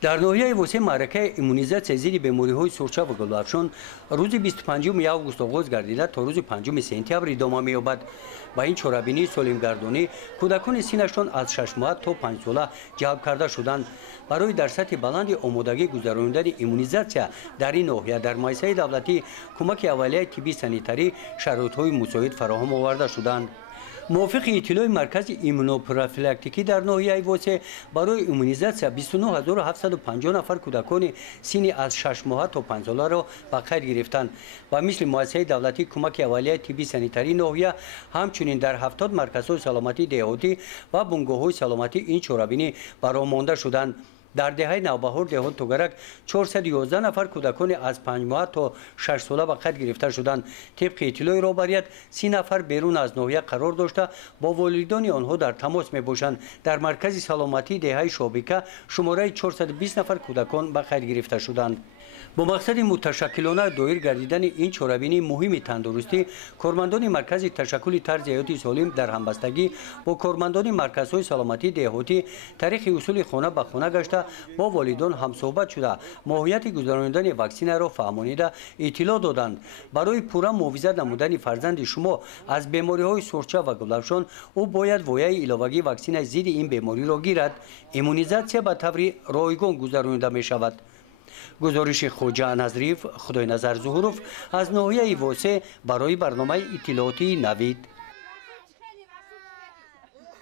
در ناحیه وسه معرکه ایمونیزاسیون زیر بیماری‌های سرچه و گلافشان روز 25 آگوست آغاز گردیده تا روز 5 سپتامبر ادامه می‌یابد. با این چرابینی سالمگردانی کودکان سنشان از 6 ماه تا 5 ساله جلب کرده شدند. برای در سطح بلند آمادگی گذراندن ایمونیزاسیون در این ناحیه در مؤسسه دولتی کمک اولیه طبی سانیتری شرایط‌های مساعد فراهم آورده شدند. موافق اطلاع مرکز ایمونوپروفیلاکتیکی در ناحیه وسه برای ایمونیزاسیون 29750 نفر کودکان سنی از 6 ماه تا 5 ساله را به خیر گرفتند و مثل مؤسسه دولتی کمک اولیه طبی سانیتری ناحیه همچنین در 70 مرکزهای سلامتی دهاتی و بنگاه‌های سلامتی این چرابینی برآمده شدند. در دهه نوبهار دهان توگرک 411 نفر کودکان از 5 ماه تا 6 ساله به خود گرفته شدند. طبق اطلاع رهبریت 30 نفر بیرون از ناحیه قرار داشته با والدین آنها در تماس میباشند. در مرکز سلامتی دهه شابکه شماره 420 نفر کودکان به خود گرفته شدند. با مقصد متشکلانه دایر گردیدن این چرابینی مهم تندرستی، کارمندان مرکز تشکل طرز حیاتی سالم در همبستگی با کارمندان مرکزهای سلامتی دهاتی طریق اصول خانه به خانه گشته با والدان همصحبت شده ماهیت گذراندن واکسن را فهمانیده اطلاع دادند. برای پورا محافظت نمودن فرزند شما از بیماری‌های سرچه و گلافشان او باید وایه علاوگی واکسن ضد این بیماری را گیرد. ایمونیزاسیون به طور رایگان گذرانده می شود. گزارش خوجا نظریف خدای نظر ظهوروف از ناحیه وسه برای برنامه اطلاعاتی نوید.